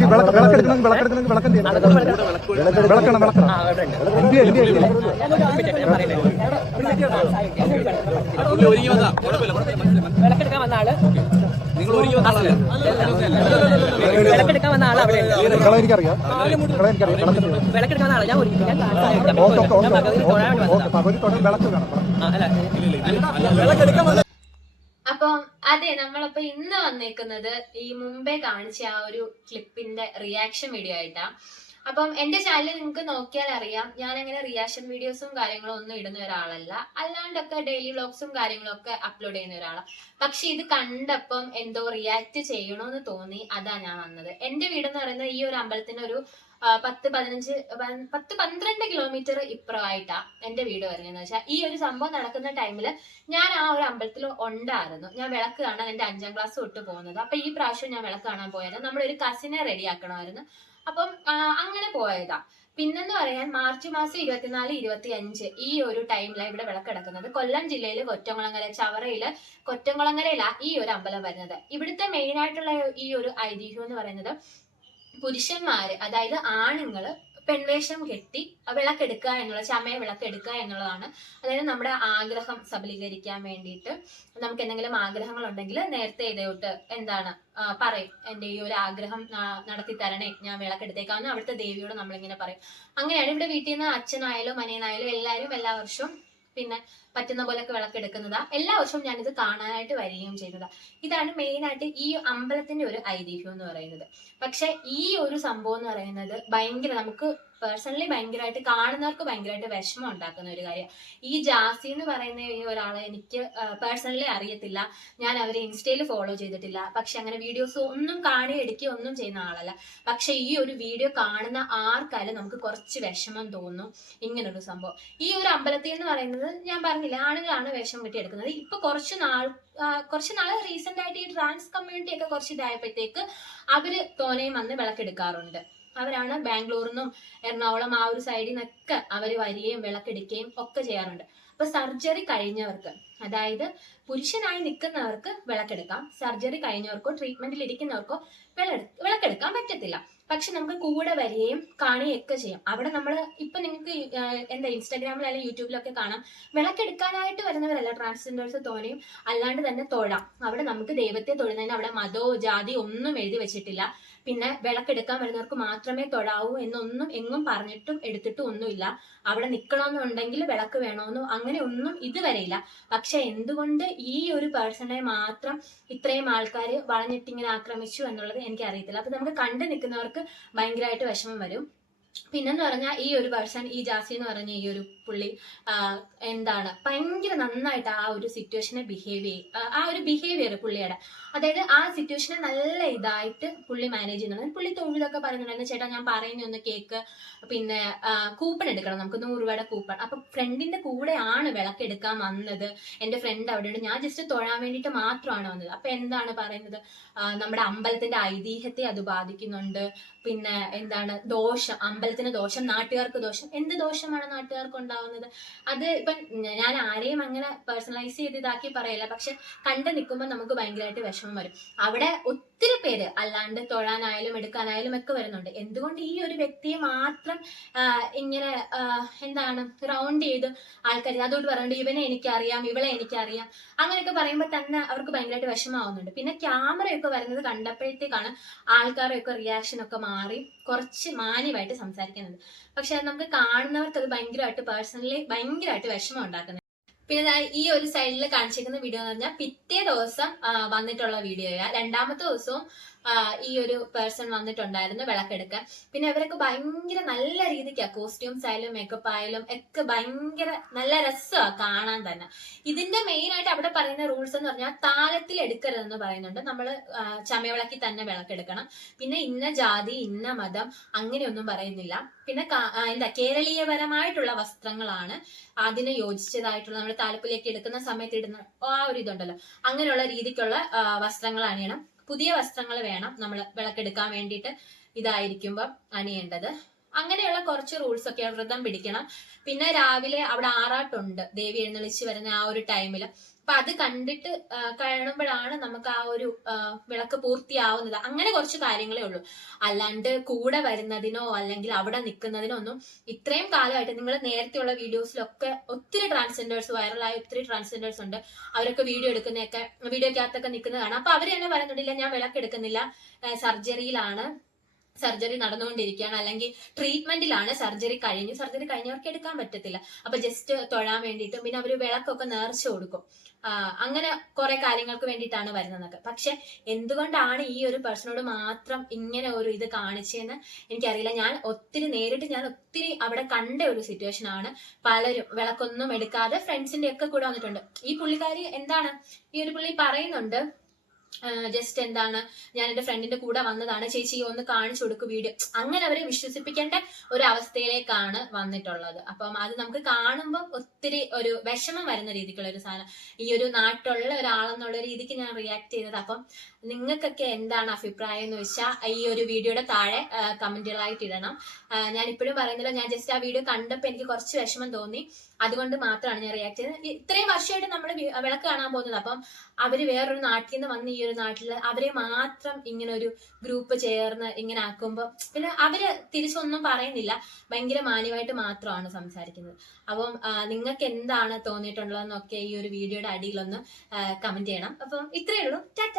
വിളക്ക് വിളക്കെടുക്കണമെങ്കിൽ വിളക്കെടുക്കണമെങ്കിൽ ചെയ്യണം? വിളക്കണം വിളക്കണം വിളക്കെടുക്കാൻ വന്ന ആൾ വന്ന ആൾ അവിടെ വിളക്കെടുക്കാൻ വന്ന ആളാ ഞാൻ ഒരുങ്ങി ഞാൻ വിളക്ക് വേണം അല്ല അതെ നമ്മളപ്പോ ഇന്ന് വന്നേക്കുന്നത് ഈ മുമ്പേ കാണിച്ച ആ ഒരു ക്ലിപ്പിന്റെ റിയാക്ഷൻ വീഡിയോ ആയിട്ടാ. അപ്പം എന്റെ ചാനലിൽ നിങ്ങൾക്ക് നോക്കിയാൽ അറിയാം ഞാൻ അങ്ങനെ റിയാക്ഷൻ വീഡിയോസും കാര്യങ്ങളും ഒന്നും ഇടുന്ന ഒരാളല്ല. അല്ലാണ്ടൊക്കെ ഡെയിലി വ്ളോഗ്സും കാര്യങ്ങളും ഒക്കെ അപ്ലോഡ് ചെയ്യുന്ന ഒരാളാണ് പക്ഷെ ഇത് കണ്ടപ്പം എന്തോ റിയാക്ട് ചെയ്യണമെന്ന് തോന്നി അതാ ഞാൻ വന്നത്. എന്റെ വീടെന്ന് പറയുന്നത് ഈ ഒരു അമ്പലത്തിന്റെ ഒരു പത്ത് പതിനഞ്ച് പത്ത് പന്ത്രണ്ട് കിലോമീറ്റർ ഇപ്പുറമായിട്ടാ എന്റെ വീട് വരുന്നതെന്ന് വെച്ചാൽ ഈ ഒരു സംഭവം നടക്കുന്ന ടൈമിൽ ഞാൻ ആ ഒരു അമ്പലത്തിൽ ഉണ്ടായിരുന്നു. ഞാൻ വിളക്ക് കാണാൻ എന്റെ അഞ്ചാം ക്ലാസ് തൊട്ട് പോകുന്നത്. അപ്പൊ ഈ പ്രാവശ്യം ഞാൻ വിളക്ക് കാണാൻ പോയത്. നമ്മളൊരു കസിനെ റെഡി ആക്കണമായിരുന്നു. അപ്പം അങ്ങനെ പോയതാ. പിന്നെന്ന് പറയാൻ മാർച്ച് മാസം ഇരുപത്തിനാല് ഇരുപത്തി അഞ്ച് ഈ ഒരു ടൈമിലാണ് ഇവിടെ വിളക്കെടുക്കുന്നത് കൊല്ലം ജില്ലയിൽ കൊറ്റംകുളങ്ങര ചവറയിൽ കൊറ്റംകുളങ്ങരയിലാണ് ഈ ഒരു അമ്പലം വരുന്നത്. ഇവിടുത്തെ മെയിൻ ആയിട്ടുള്ള ഈ ഒരു ഐതിഹ്യം എന്ന് പറയുന്നത് പുരുഷന്മാര് അതായത് ആണുങ്ങൾ പെൺവേഷം കെട്ടി വിളക്കെടുക്കുക എന്നുള്ള ചമയ വിളക്കെടുക്കുക എന്നുള്ളതാണ്. അതായത് നമ്മുടെ ആഗ്രഹം സബലീകരിക്കാൻ വേണ്ടിയിട്ട് നമുക്ക് എന്തെങ്കിലും ആഗ്രഹങ്ങൾ ഉണ്ടെങ്കിൽ നേരത്തെ ഇതോട്ട് എന്താണ് പറയും. എന്റെ ഈ ഒരു ആഗ്രഹം നടത്തി തരണേ ഞാൻ വിളക്കെടുത്തേക്കാന്ന് അവിടുത്തെ ദേവിയോട് നമ്മളിങ്ങനെ പറയും. അങ്ങനെയാണ് ഇവിടെ വീട്ടിൽ നിന്ന് അച്ഛനായാലും അനിയനായാലും എല്ലാവരും എല്ലാ വർഷവും പിന്നെ പറ്റുന്ന പോലെയൊക്കെ വിളക്കെടുക്കുന്നതാ. എല്ലാ വർഷവും ഞാനിത് കാണാനായിട്ട് വരികയും ചെയ്തതാ. ഇതാണ് മെയിൻ ആയിട്ട് ഈ അമ്പലത്തിന്റെ ഒരു ഐതിഹ്യം എന്ന് പറയുന്നത്. പക്ഷെ ഈ ഒരു സംഭവം എന്ന് പറയുന്നത് ഭയങ്കര നമുക്ക് പേഴ്സണലി ഭയങ്കരമായിട്ട് കാണുന്നവർക്ക് ഭയങ്കരമായിട്ട് വിഷമം ഉണ്ടാക്കുന്ന ഒരു കാര്യം. ഈ ജാസി എന്ന് പറയുന്ന ഈ ഒരാളെ എനിക്ക് പേഴ്സണലി അറിയത്തില്ല. ഞാൻ അവരെ ഇൻസ്റ്റയിൽ ഫോളോ ചെയ്തിട്ടില്ല. പക്ഷെ അങ്ങനെ വീഡിയോസ് ഒന്നും കാണി എടുക്കുകയോ ഒന്നും ചെയ്യുന്ന ആളല്ല. പക്ഷെ ഈ ഒരു വീഡിയോ കാണുന്ന ആർക്കായാലും നമുക്ക് കുറച്ച് വിഷമം തോന്നും ഇങ്ങനൊരു സംഭവം. ഈ ഒരു അമ്പലത്തിൽ എന്ന് പറയുന്നത് ഞാൻ പറഞ്ഞില്ല ആണുങ്ങളാണ് വിഷം കിട്ടി എടുക്കുന്നത്. ഇപ്പൊ കുറച്ച് നാൾ കുറച്ച് നാൾ റീസെന്റ് ആയിട്ട് ഈ ട്രാൻസ് കമ്മ്യൂണിറ്റി ഒക്കെ കുറച്ച് ഇതായപ്പോഴത്തേക്ക് അവർ തോനെയും വന്ന് വിളക്കെടുക്കാറുണ്ട്. അവരാണ് ബാംഗ്ലൂരിൽ നിന്നും എറണാകുളം ആ ഒരു സൈഡിൽ നിന്നൊക്കെ അവർ വരികയും വിളക്കെടുക്കുകയും ഒക്കെ ചെയ്യാറുണ്ട്. അപ്പൊ സർജറി കഴിഞ്ഞവർക്ക് അതായത് പുരുഷനായി നിൽക്കുന്നവർക്ക് വിളക്കെടുക്കാം. സർജറി കഴിഞ്ഞവർക്കോ ട്രീറ്റ്മെന്റിൽ ഇരിക്കുന്നവർക്കോ വിള- വിളക്കെടുക്കാൻ പറ്റത്തില്ല. പക്ഷെ നമുക്ക് കൂടെ വരികയും കാണുകയൊക്കെ ചെയ്യാം. അവിടെ നമ്മൾ ഇപ്പൊ നിങ്ങൾക്ക് എന്താ ഇൻസ്റ്റാഗ്രാമിൽ അല്ലെങ്കിൽ യൂട്യൂബിലൊക്കെ കാണാം. വിളക്കെടുക്കാനായിട്ട് വരുന്നവരല്ല ട്രാൻസ്ജെൻഡേഴ്സ് തോനെയും. അല്ലാണ്ട് തന്നെ തൊഴാം. അവിടെ നമുക്ക് ദൈവത്തെ തൊഴുന്നതിന് അവിടെ മതോ ജാതി ഒന്നും എഴുതി വെച്ചിട്ടില്ല. പിന്നെ വിളക്കെടുക്കാൻ വരുന്നവർക്ക് മാത്രമേ തൊഴാവൂ എന്നൊന്നും എങ്ങും പറഞ്ഞിട്ടും എടുത്തിട്ടും ഒന്നുമില്ല. അവിടെ നിൽക്കണമെന്നുണ്ടെങ്കിൽ വിളക്ക് വേണമെന്നോ അങ്ങനെ ഒന്നും ഇതുവരെയില്ല പക്ഷെ എന്തുകൊണ്ട് ഈ ഒരു പേഴ്സണെ മാത്രം ഇത്രയും ആൾക്കാർ വളഞ്ഞിട്ടിങ്ങനെ ആക്രമിച്ചു എന്നുള്ളത് എനിക്ക് അറിയത്തില്ല അപ്പൊ നമുക്ക് കണ്ടു നിൽക്കുന്നവർക്ക് ഭയങ്കരമായിട്ട് വിഷമം വരും. പിന്നെന്ന് പറഞ്ഞാൽ ഈ ഒരു പേഴ്സൺ ഈ ജാസി എന്ന് പറഞ്ഞ ഈ ഒരു പുള്ളി എന്താണ് ഭയങ്കര നന്നായിട്ട് ആ ഒരു സിറ്റുവേഷനെ ബിഹേവ് ചെയ്യും ആ ഒരു ബിഹേവിയർ പുള്ളിയുടെ. അതായത് ആ സിറ്റുവേഷനെ നല്ല ഇതായിട്ട് പുള്ളി മാനേജ് ചെയ്യുന്നുണ്ട്. പുള്ളി തൊഴിലൊക്കെ പറയുന്നുണ്ടായിരുന്നു ചേട്ടാ ഞാൻ പറയുന്ന ഒന്ന് കേക്ക് പിന്നെ കൂപ്പൺ എടുക്കണം. നമുക്ക് നൂറ് രൂപയുടെ കൂപ്പൺ അപ്പൊ ഫ്രണ്ടിന്റെ കൂടെയാണ് വിളക്കെടുക്കാൻ വന്നത്. എന്റെ ഫ്രണ്ട് അവിടെയുണ്ട്. ഞാൻ ജസ്റ്റ് തൊഴാൻ വേണ്ടിയിട്ട് മാത്രമാണ് വന്നത്. അപ്പൊ എന്താണ് പറയുന്നത്? നമ്മുടെ അമ്പലത്തിന്റെ ഐതിഹ്യത്തെ അത് ബാധിക്കുന്നുണ്ട്. പിന്നെ എന്താണ്? ദോഷം അമ്പലത്തിന് ദോഷം നാട്ടുകാർക്ക് ദോഷം എന്ത് ദോഷമാണ് നാട്ടുകാർക്ക് ഉണ്ടാവുന്നത്? അത് ഇപ്പം ഞാൻ ആരെയും അങ്ങനെ പേഴ്സണലൈസ് ചെയ്ത് ഇതാക്കി പറയല്ല. പക്ഷെ കണ്ടു നിൽക്കുമ്പോൾ നമുക്ക് ഭയങ്കരമായിട്ട് വിഷമം വരും. അവിടെ ഒത്തിരി പേര് അല്ലാണ്ട് തൊഴാനായാലും എടുക്കാനായാലും ഒക്കെ വരുന്നുണ്ട്. എന്തുകൊണ്ട് ഈ ഒരു വ്യക്തിയെ മാത്രം ഇങ്ങനെ എന്താണ് റൗണ്ട് ചെയ്ത് ആൾക്കാർ അതുകൊണ്ട് പറയുന്നുണ്ട് ഇവനെ എനിക്കറിയാം ഇവളെ എനിക്കറിയാം. അങ്ങനെയൊക്കെ പറയുമ്പോൾ തന്നെ അവർക്ക് ഭയങ്കരമായിട്ട് വിഷമാവുന്നുണ്ട് പിന്നെ ക്യാമറയൊക്കെ വരുന്നത് കണ്ടപ്പോഴത്തേക്കാണ് ആൾക്കാരൊക്കെ റിയാക്ഷൻ ഒക്കെ മാറി കുറച്ച് മാന്യമായിട്ട് സംസാരിക്കുന്നുണ്ട് പക്ഷെ അത് നമുക്ക് കാണുന്നവർക്ക് അത് ഭയങ്കരമായിട്ട് പേഴ്സണലി ഭയങ്കരമായിട്ട് വിഷമം ഉണ്ടാക്കുന്നത് പിന്നെ ഈ ഒരു സൈഡിൽ കാണിച്ചിരിക്കുന്ന വീഡിയോ എന്ന് പറഞ്ഞാൽ പിറ്റേ ദിവസം വന്നിട്ടുള്ള വീഡിയോയാ രണ്ടാമത്തെ ദിവസവും ഈ ഒരു പേഴ്സൺ വന്നിട്ടുണ്ടായിരുന്നു വിളക്കെടുക്കാൻ. പിന്നെ അവരൊക്കെ ഭയങ്കര നല്ല രീതിക്കാണ് കോസ്റ്റ്യൂംസ് ആയാലും മേക്കപ്പ് ആയാലും ഒക്കെ ഭയങ്കര നല്ല രസമാണ് കാണാൻ തന്നെ. ഇതിന്റെ മെയിൻ ആയിട്ട് അവിടെ പറയുന്ന റൂൾസ് എന്ന് പറഞ്ഞാൽ താലത്തിൽ എടുക്കരുതെന്ന് പറയുന്നുണ്ട്. നമ്മൾ ചമയവിളക്കി തന്നെ വിളക്കെടുക്കണം. പിന്നെ ഇന്ന ജാതി ഇന്ന മതം അങ്ങനെയൊന്നും പറയുന്നില്ല. പിന്നെ എന്താ കേരളീയപരമായിട്ടുള്ള വസ്ത്രങ്ങളാണ് അതിന് യോജിച്ചതായിട്ടുള്ള നമ്മൾ താലപ്പൊലിയൊക്കെ എടുക്കുന്ന സമയത്ത് ഇടുന്ന ആ ഒരു ഇതുണ്ടല്ലോ. അങ്ങനെയുള്ള രീതിക്കുള്ള വസ്ത്രങ്ങളാണ് പുതിയ വസ്ത്രങ്ങൾ വേണം നമ്മൾ വിളക്കെടുക്കാൻ വേണ്ടിയിട്ട് ഇതായിരിക്കുമ്പോൾ അണിയേണ്ടത്. അങ്ങനെയുള്ള കുറച്ച് റൂൾസ് ഒക്കെ വ്രതം പിടിക്കണം. പിന്നെ രാവിലെ അവിടെ ആറാട്ടുണ്ട്. ദേവി എഴുന്നള്ളിച്ച് വരുന്ന ആ ഒരു ടൈമിൽ അപ്പൊ അത് കണ്ടിട്ട് കഴിയുമ്പോഴാണ് നമുക്ക് ആ ഒരു വിളക്ക് പൂർത്തിയാവുന്നത്. അങ്ങനെ കുറച്ച് കാര്യങ്ങളേ ഉള്ളൂ. അല്ലാണ്ട് കൂടെ വരുന്നതിനോ അല്ലെങ്കിൽ അവിടെ നിൽക്കുന്നതിനോ ഒന്നും ഇത്രയും കാലമായിട്ട് നിങ്ങൾ നേരത്തെയുള്ള വീഡിയോസിലൊക്കെ ഒത്തിരി ട്രാൻസ്ജെൻഡേഴ്സ് വൈറലായ ഒത്തിരി ട്രാൻസ്ജെൻഡേഴ്സ് ഉണ്ട്. അവരൊക്കെ വീഡിയോ എടുക്കുന്നതൊക്കെ വീഡിയോക്കകത്തൊക്കെ നിൽക്കുന്നതാണ്. അപ്പൊ അവർ തന്നെ പറയുന്നുണ്ടില്ല ഞാൻ വിളക്ക് എടുക്കുന്നില്ല സർജറിയിലാണ്. സർജറി നടന്നുകൊണ്ടിരിക്കുകയാണ്. അല്ലെങ്കിൽ ട്രീറ്റ്മെന്റിലാണ് സർജറി കഴിഞ്ഞു. സർജറി കഴിഞ്ഞവർക്ക് എടുക്കാൻ പറ്റത്തില്ല. അപ്പൊ ജസ്റ്റ് തൊഴാൻ വേണ്ടിയിട്ടും പിന്നെ അവർ വിളക്കൊക്കെ നേർച്ച കൊടുക്കും. അങ്ങനെ കുറെ കാര്യങ്ങൾക്ക് വേണ്ടിയിട്ടാണ് വരുന്നതൊക്കെ. പക്ഷെ എന്തുകൊണ്ടാണ് ഈ ഒരു പേഴ്സണോട് മാത്രം ഇങ്ങനെ ഒരു ഇത് കാണിച്ചതെന്ന് എനിക്കറിയില്ല. ഞാൻ ഒത്തിരി നേരിട്ട് ഞാൻ ഒത്തിരി അവിടെ കണ്ട ഒരു സിറ്റുവേഷൻ ആണ്. പലരും വിളക്കൊന്നും എടുക്കാതെ ഫ്രണ്ട്സിന്റെ ഒക്കെ കൂടെ വന്നിട്ടുണ്ട്. ഈ പുള്ളിക്കാരി എന്താണ്? ഈ ഒരു പുള്ളി പറയുന്നുണ്ട് ജസ്റ്റ് എന്താണ്? ഞാൻ എന്റെ ഫ്രണ്ടിന്റെ കൂടെ വന്നതാണ്. ചേച്ചി ഒന്ന് കാണിച്ചു കൊടുക്കും വീഡിയോ. അങ്ങനെ അവരെ വിശ്വസിപ്പിക്കേണ്ട ഒരു അവസ്ഥയിലേക്കാണ് വന്നിട്ടുള്ളത്. അപ്പം അത് നമുക്ക് കാണുമ്പോൾ ഒത്തിരി ഒരു വിഷമം വരുന്ന രീതിക്കുള്ള ഒരു സാധനം. ഈ ഒരു നാട്ടിലുള്ള ഒരാളെന്നുള്ള രീതിക്ക് ഞാൻ റിയാക്ട് ചെയ്തത്. അപ്പം നിങ്ങൾക്കൊക്കെ എന്താണ് അഭിപ്രായം എന്ന് വെച്ചാൽ ഈ ഒരു വീഡിയോയുടെ താഴെ കമന്റുകളായിട്ട് ഇടണം. ഞാൻ ഇപ്പോഴും പറയുന്നില്ല. ഞാൻ ജസ്റ്റ് ആ വീഡിയോ കണ്ടപ്പോൾ എനിക്ക് കുറച്ച് വിഷമം തോന്നി. അതുകൊണ്ട് മാത്രമാണ് ഞാൻ റിയാക്ട് ചെയ്തത്. ഇത്രയും വർഷമായിട്ട് നമ്മൾ വിളക്ക് കാണാൻ പോകുന്നത്. അപ്പം അവർ വേറൊരു നാട്ടിൽ നിന്ന് വന്ന് ഈ ഒരു നാട്ടിൽ അവരെ മാത്രം ഇങ്ങനെ ഒരു ഗ്രൂപ്പ് ചേർന്ന് ഇങ്ങനെ ആക്കുമ്പോൾ പിന്നെ അവർ തിരിച്ചൊന്നും പറയുന്നില്ല. ഭയങ്കര മാന്യമായിട്ട് മാത്രമാണ് സംസാരിക്കുന്നത്. അപ്പം നിങ്ങൾക്ക് എന്താണ് തോന്നിയിട്ടുള്ളതെന്നൊക്കെ ഈ ഒരു വീഡിയോയുടെ അടിയിലൊന്ന് കമന്റ് ചെയ്യണം. അപ്പം ഇത്രയേ ഉള്ളൂ. ടാറ്റ.